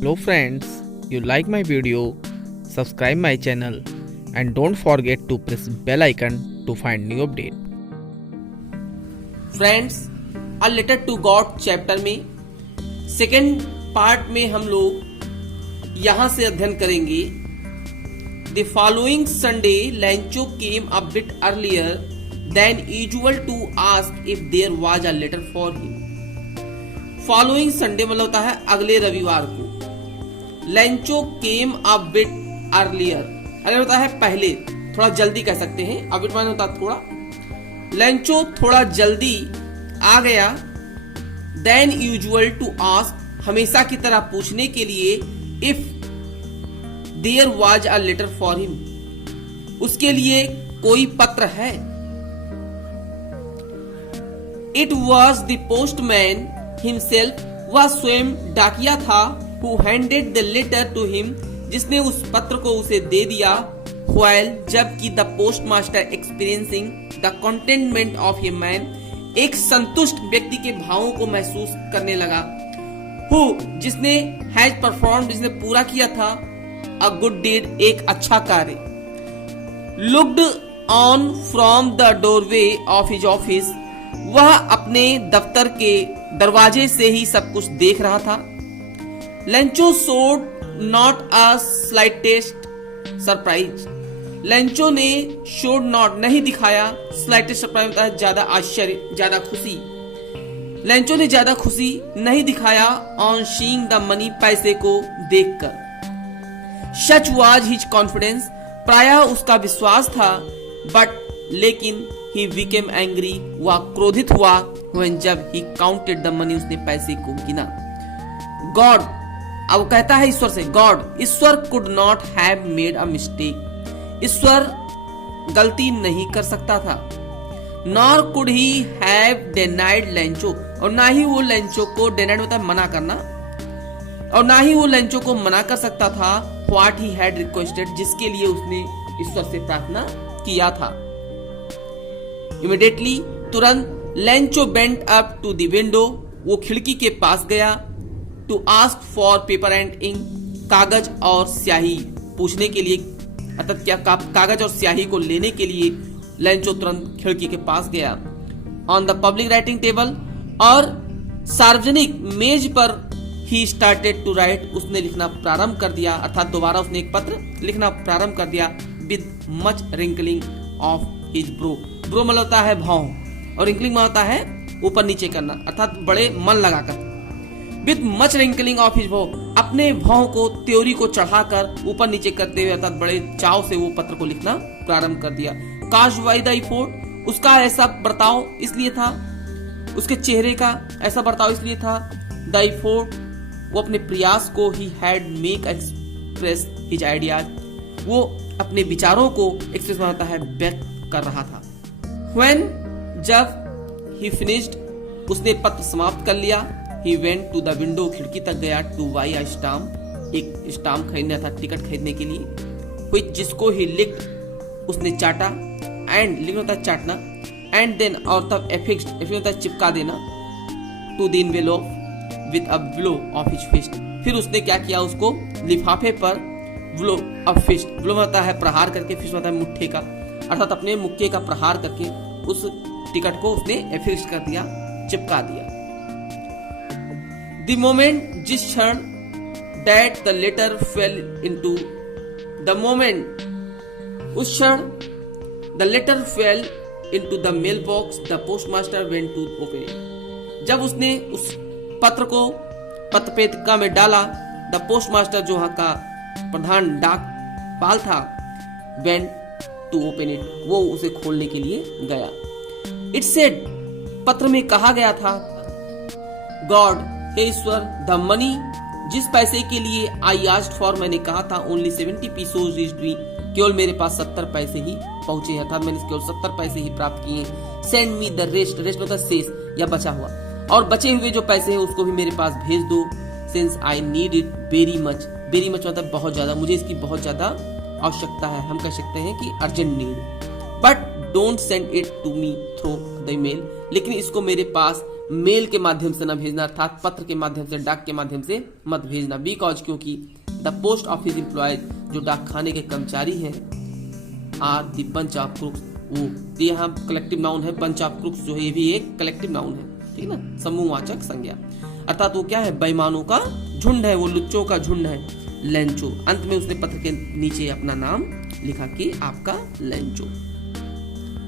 Hello friends, you like my video, subscribe my channel and don't forget to press bell icon to find new update. Friends, a letter to God chapter में second part में हम लोग यहां से अध्ययन करेंगे। The following Sunday Lencho came a bit earlier than usual to ask if there was a letter for him. Following Sunday मतलब होता है अगले रविवार को। लैंचो केम अ बिट अर्लियर, अरे होता है पहले, थोड़ा जल्दी कह सकते हैं। अ बिट मतलब होता है थोड़ा। लैंचो थोड़ा जल्दी आ गया। देन यूजुअल टू आस्क, हमेशा की तरह पूछने के लिए, if there was a letter for him, उसके लिए कोई पत्र है। It was the postman himself, वह स्वयं डाकिया था। Who handed the letter to him, जिसने उस पत्र को उसे दे दिया। व्हाइल, जबकि the postmaster experiencing the contentment of a man, एक संतुष्ट व्यक्ति के भावों को महसूस करने लगा। हु, जिसने हैज परफॉर्म, जिसने पूरा किया था, अ गुड डीड, एक अच्छा कार्य। Looked on from the doorway of his office, वह अपने दफ्तर के दरवाजे से ही सब कुछ देख रहा था। Lencho showed not a slightest surprise, Lencho ने शोड नॉट नहीं दिखाया, स्लाइटेस्ट सरप्राइज होता है ज्यादा आश्चर्य, ज्यादा खुशी। लेंचो ने ज्यादा खुशी नहीं दिखाया ऑन सीइंग द मनी, पैसे को देखकर। सच वाज हिज कॉन्फिडेंस, प्रायः उसका विश्वास था। बट लेकिन ही बिकेम एंग्री, वह क्रोधित हुआ। व्हेन, जब ही काउंटेड द मनी, उसने पैसे को गिना। गॉड, अब कहता है ईश्वर से, गॉड, ईश्वर could not have made a mistake, ईश्वर गलती नहीं कर सकता था। Nor could he have denied Lencho, और ना ही वो लेंचो को, डिनाइड होता है मना करना, और ना ही वो लेंचो को मना कर सकता था। व्हाट ही हैड रिक्वेस्टेड, जिसके लिए उसने ईश्वर से प्रार्थना किया था। इमीडिएटली, तुरंत, Lencho went up to the window, वो खिड़की के पास गया। To ask for paper and ink, कागज और स्याही पूछने के लिए, अर्थात क्या कागज और स्याही को लेने के लिए लेंचो तुरंत खिड़की के पास गया। On the public writing table, और सार्वजनिक मेज पर ही स्टार्टेड टू राइट, उसने लिखना प्रारंभ कर दिया, अर्थात दोबारा उसने एक पत्र लिखना प्रारंभ कर दिया। With much wrinkling of his bro, bro मतलब होता है भाव, और रिंकलिंग में होता है ऊपर नीचे करना, अर्थात बड़े मन लगाकर। With much wrinkling of his भाव, अपने भाव को, त्योरी को चढ़ाकर ऊपर नीचे करते हुए, अर्थात बड़े चाव से वो पत्र को लिखना प्रारंभ कर दिया। काश वाई द इफोर्ट, उसका ऐसा बर्ताव इसलिए था, उसके चेहरे का ऐसा बर्ताव इसलिए था। द इफोर्ट, वो अपने प्रयास को, he had make express his ideas, वो अपने विचारों को एक्सप्रेस बनाता है, व्यक्त कर रहा था। व्हेन, जब ही फिनिश्ड, उसने पत्र समाप्त कर लिया। He went to the window, खिड़की तक गया। टू बाई अ स्टाम्प, एक स्टाम्प खरीदना था, टिकट खरीदने के लिए। व्हिच, जिसको ही लिक्ड, उसने चाटा। एंड, लिखना होता है चाटना। एंड देन, और तब एफिक्स्ड, एफिक्स होता है चिपका देना। To the envelope with a blow of his fist, फिर उसने क्या किया, उसको लिफाफे पर ब्लो ऑफ फिस्ट, ब्लो होता है प्रहार करके, फिस्ट होता है मुट्ठे का, अर्थात अपने मुक्के का प्रहार करके उस टिकट को उसने एफिक्स कर दिया, चिपका दिया। द मोमेंट, जिस क्षण, that the letter fell into, the moment, उस क्षण, the letter fell into the mail box, the postmaster went to open it, जब उसने उस पत्र को पत्र पेटिका में डाला, द पोस्टमास्टर, जो वहां का प्रधान डाकपाल था, वेंट टू ओपन इट, वो उसे खोलने के लिए गया। इट सेड, पत्र में कहा गया था, गॉड, हे ईश्वर, द मनी, जिस पैसे के लिए आई आस्क्ड फॉर, मैंने कहा था, ओनली 70 पीसोस रीच्ड मी, केवल मेरे पास 70 पैसे ही पहुंचे हैं, अर्थात मैंने केवल 70 पैसे ही प्राप्त किए। Send me the rest, rest मतलब शेष या बचा हुआ, और बचे हुए जो पैसे हैं उसको भी मेरे पास भेज दो। Since I need it very much, very much मतलब बहुत ज्यादा, मुझे इसकी बहुत ज्यादा आवश्यकता है, हम कह सकते हैं कि urgent need. But don't send it to me through the email, लेकिन इसको मेरे पास मेल के माध्यम से न भेजना, अर्थात पत्र के माध्यम से, डाक के माध्यम से मत भेजना। बिकॉज क्योंकि द पोस्ट ऑफिस एम्प्लॉयज, जो डाक खाने के कर्मचारी हैं, are the bunch of crooks, वो यहाँ कलेक्टिव नाउन है, बंच ऑफ क्रूक्स जो है ये भी एक कलेक्टिव नाउन है, ठीक है ना, समूहवाचक संज्ञा। अर्थात वो क्या है, बेईमानों का झुंड है, वो लुच्चों का झुंड है, लेंचो। अंत में उसने पत्र के नीचे अपना नाम लिखा कि आपका लेंचो।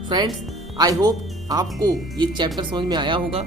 फ्रेंड्स, आई होप आपको ये चैप्टर समझ में आया होगा।